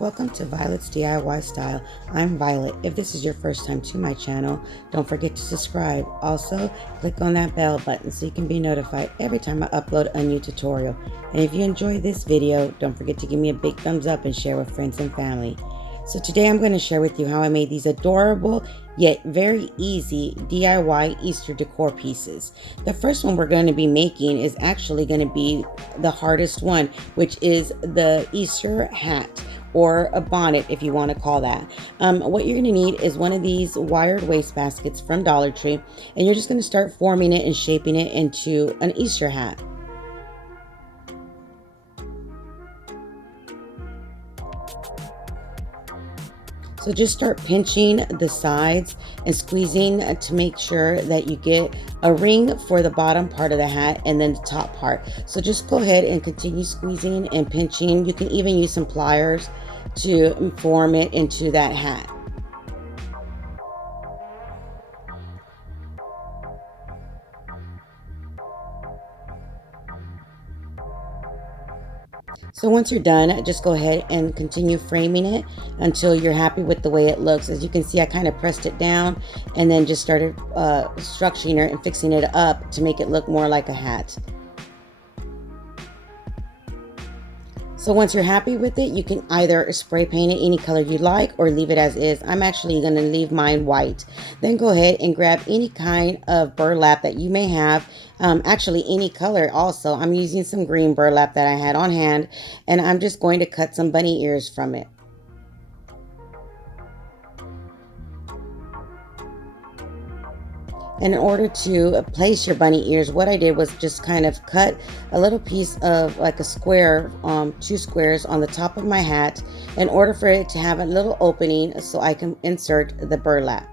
Welcome to Violet's DIY Style. I'm Violet. If this is your first time to my channel, don't forget to subscribe. Also, click on that bell button so you can be notified every time I upload a new tutorial. And if you enjoy this video, don't forget to give me a big thumbs up and share with friends and family. So today I'm going to share with you how I made these adorable yet very easy DIY Easter decor pieces. The first one we're going to be making is actually going to be the hardest one, which is the Easter hat, or a bonnet if you want to call that. What you're going to need is one of these wired waste baskets from Dollar Tree, and you're just going to start forming it and shaping it into an Easter hat. So just start pinching the sides and squeezing to make sure that you get a ring for the bottom part of the hat and then the top part. So just go ahead and continue squeezing and pinching. You can even use some pliers to form it into that hat. So once you're done, just go ahead and continue framing it until you're happy with the way it looks. As you can see, I kind of pressed it down and then just started structuring it and fixing it up to make it look more like a hat. So once you're happy with it, you can either spray paint it any color you like or leave it as is. I'm actually going to leave mine white. Then go ahead and grab any kind of burlap that you may have. Actually, any color also. I'm using some green burlap that I had on hand, and I'm just going to cut some bunny ears from it. And in order to place your bunny ears, what I did was just kind of cut a little piece of like a square, 2 squares on the top of my hat in order for it to have a little opening so I can insert the burlap.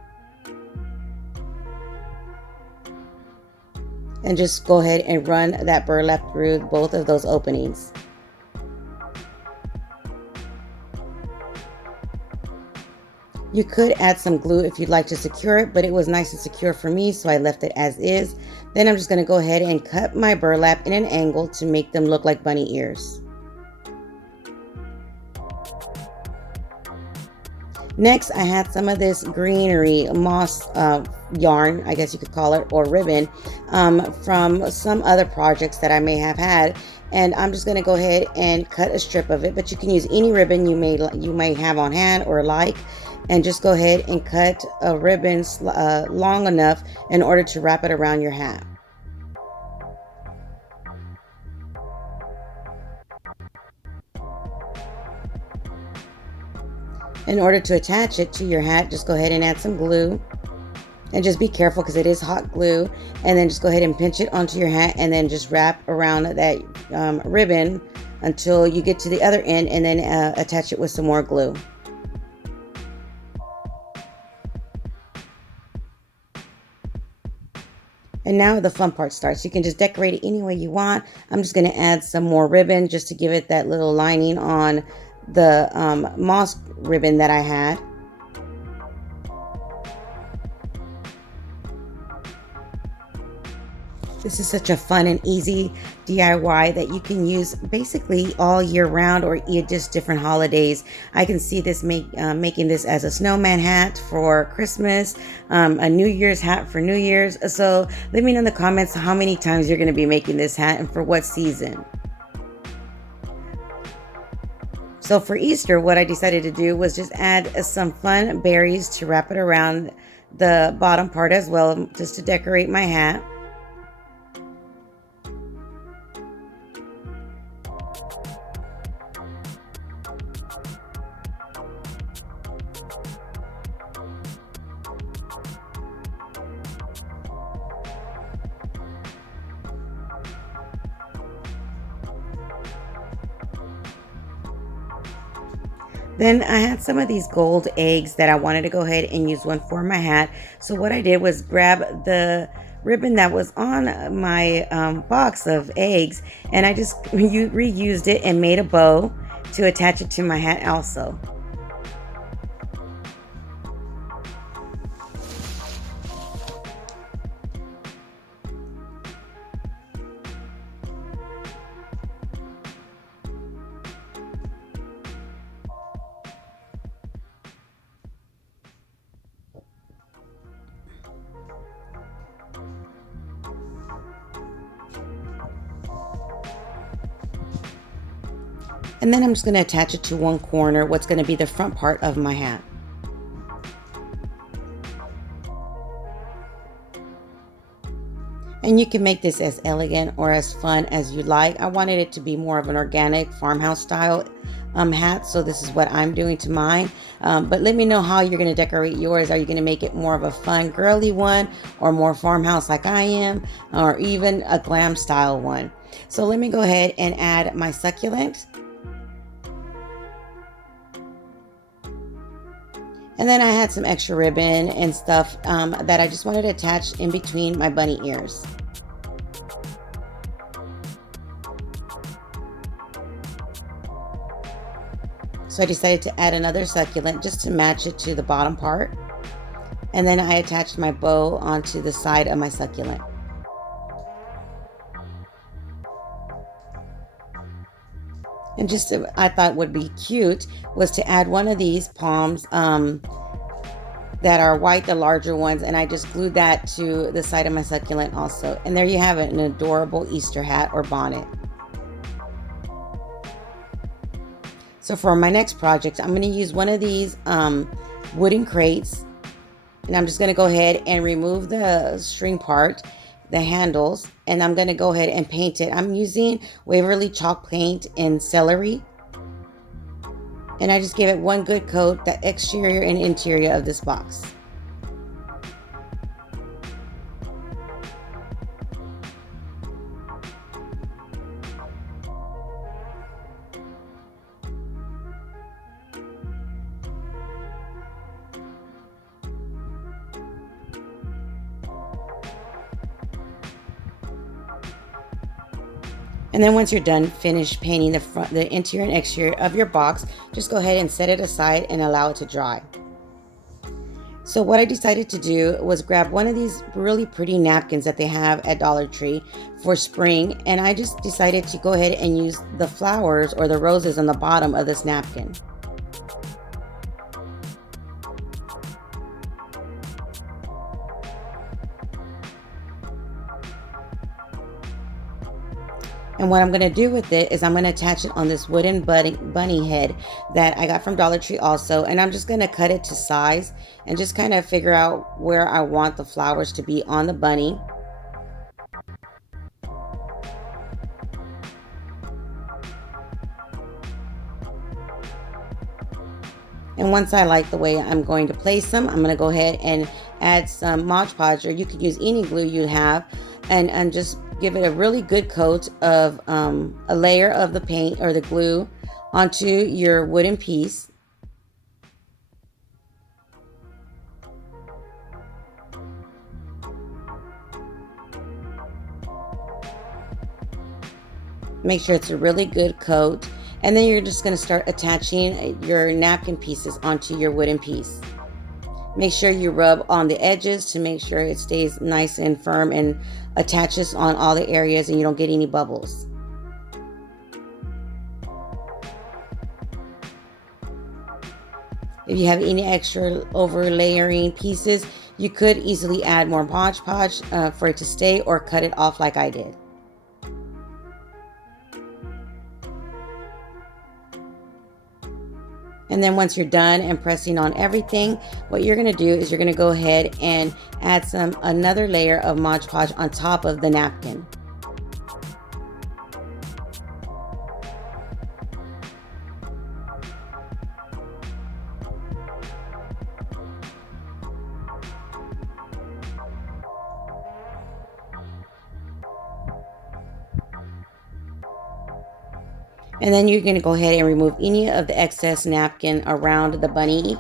And just go ahead and run that burlap through both of those openings. You could add some glue if you'd like to secure it, but it was nice and secure for me, so I left it as is. Then I'm just going to go ahead and cut my burlap in an angle to make them look like bunny ears. Next, I had some of this greenery moss yarn, I guess you could call it, or ribbon, from some other projects that I may have had. And I'm just going to go ahead and cut a strip of it, but you can use any ribbon you may have on hand or like, and just go ahead and cut a ribbon long enough in order to wrap it around your hat. In order to attach it to your hat, just go ahead and add some glue. And just be careful because it is hot glue. And then just go ahead and pinch it onto your hat and then just wrap around that ribbon until you get to the other end, and then attach it with some more glue. And now the fun part starts. You can just decorate it any way you want. I'm just going to add some more ribbon just to give it that little lining on the moss ribbon that I had. This is such a fun and easy DIY that you can use basically all year round or just different holidays. I can see this making this as a snowman hat for Christmas, a New Year's hat for New Year's. So let me know in the comments how many times you're going to be making this hat and for what season. So for Easter, what I decided to do was just add some fun berries to wrap it around the bottom part as well, just to decorate my hat. Then I had some of these gold eggs that I wanted to go ahead and use one for my hat. So what I did was grab the ribbon that was on my box of eggs, and I just reused it and made a bow to attach it to my hat also. And then I'm just going to attach it to one corner, what's going to be the front part of my hat. And you can make this as elegant or as fun as you like. I wanted it to be more of an organic farmhouse style hat, so this is what I'm doing to mine. But let me know how you're going to decorate yours. Are you going to make it more of a fun girly one, or more farmhouse like I am, or even a glam style one? So let me go ahead and add my succulent. And then I had some extra ribbon and stuff that I just wanted to attach in between my bunny ears. So I decided to add another succulent just to match it to the bottom part. And then I attached my bow onto the side of my succulent. And just I thought would be cute was to add one of these palms that are white, the larger ones, and I just glued that to the side of my succulent also. And there you have it, an adorable Easter hat or bonnet. So for my next project, I'm going to use one of these wooden crates, and I'm just going to go ahead and remove the string part, the handles, and I'm going to go ahead and paint it. I'm using Waverly chalk paint in celery, and I just gave it one good coat, the exterior and interior of this box. And then once you're done, finish painting the interior and exterior of your box, just go ahead and set it aside and allow it to dry. So what I decided to do was grab one of these really pretty napkins that they have at Dollar Tree for spring, and I just decided to go ahead and use the flowers or the roses on the bottom of this napkin. And what I'm going to do with it is I'm going to attach it on this wooden bunny head that I got from Dollar Tree also. And I'm just going to cut it to size and just kind of figure out where I want the flowers to be on the bunny. And once I like the way I'm going to place them, I'm going to go ahead and add some Mod Podge, or you could use any glue you have, and just give it a really good coat of a layer of the paint or the glue onto your wooden piece. Make sure it's a really good coat, and then you're just going to start attaching your napkin pieces onto your wooden piece. Make sure you rub on the edges to make sure it stays nice and firm and attaches on all the areas and you don't get any bubbles. If you have any extra overlayering pieces, you could easily add more Mod Podge for it to stay, or cut it off like I did. And then once you're done and pressing on everything, what you're going to do is you're going to go ahead and add another layer of Mod Podge on top of the napkin. And then you're going to go ahead and remove any of the excess napkin around the bunny.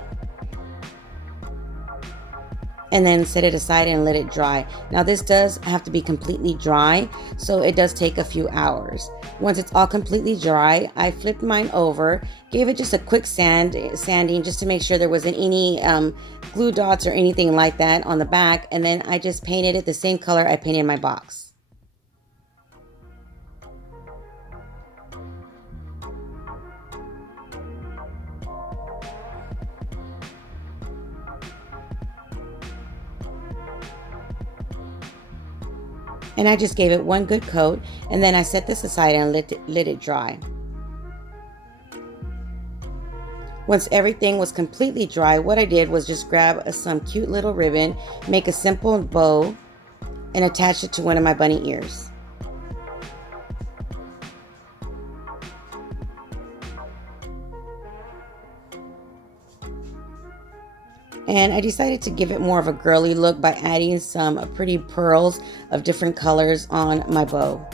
And then set it aside and let it dry. Now this does have to be completely dry, so it does take a few hours. Once it's all completely dry, I flipped mine over, gave it just a quick sanding just to make sure there wasn't any glue dots or anything like that on the back. And then I just painted it the same color I painted my box. And I just gave it one good coat, and then I set this aside and let it dry. Once everything was completely dry, what I did was just grab some cute little ribbon, make a simple bow, and attach it to one of my bunny ears. And I decided to give it more of a girly look by adding some pretty pearls of different colors on my bow.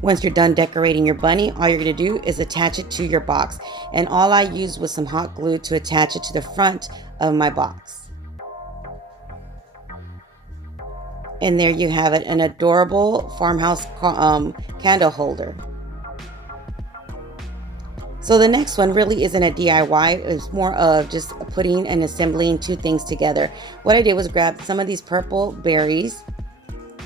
Once you're done decorating your bunny, all you're going to do is attach it to your box. And all I used was some hot glue to attach it to the front of my box. And there you have it, an adorable farmhouse candle holder. So the next one really isn't a DIY. It's more of just putting and assembling two things together. What I did was grab some of these purple berries,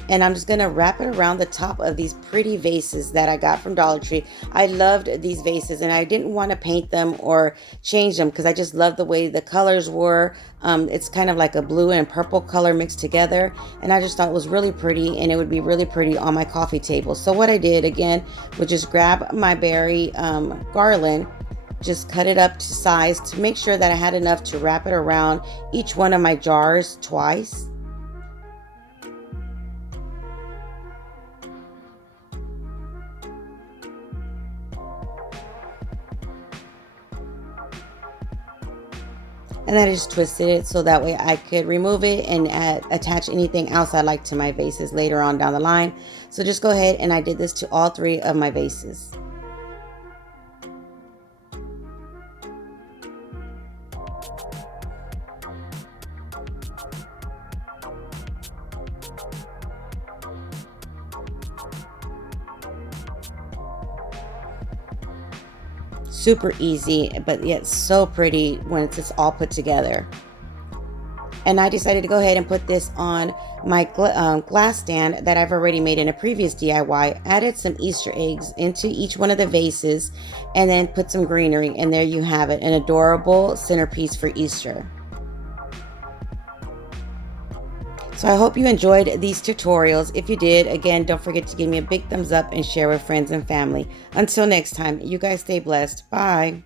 and I'm just going to wrap it around the top of these pretty vases that I got from Dollar Tree. I loved these vases, and I didn't want to paint them or change them because I just loved the way the colors were. It's kind of like a blue and purple color mixed together, and I just thought it was really pretty, and it would be really pretty on my coffee table. So what I did again was just grab my berry garland, just cut it up to size to make sure that I had enough to wrap it around each one of my jars twice. And then I just twisted it so that way I could remove it and attach anything else I like to my vases later on down the line. So just go ahead, and I did this to all three of my vases. Super easy, but yet so pretty when it's just all put together. And I decided to go ahead and put this on my glass stand that I've already made in a previous DIY. Added some Easter eggs into each one of the vases, and then put some greenery, and there you have it, an adorable centerpiece for Easter. So I hope you enjoyed these tutorials. If you did, again, don't forget to give me a big thumbs up and share with friends and family. Until next time, you guys stay blessed. Bye.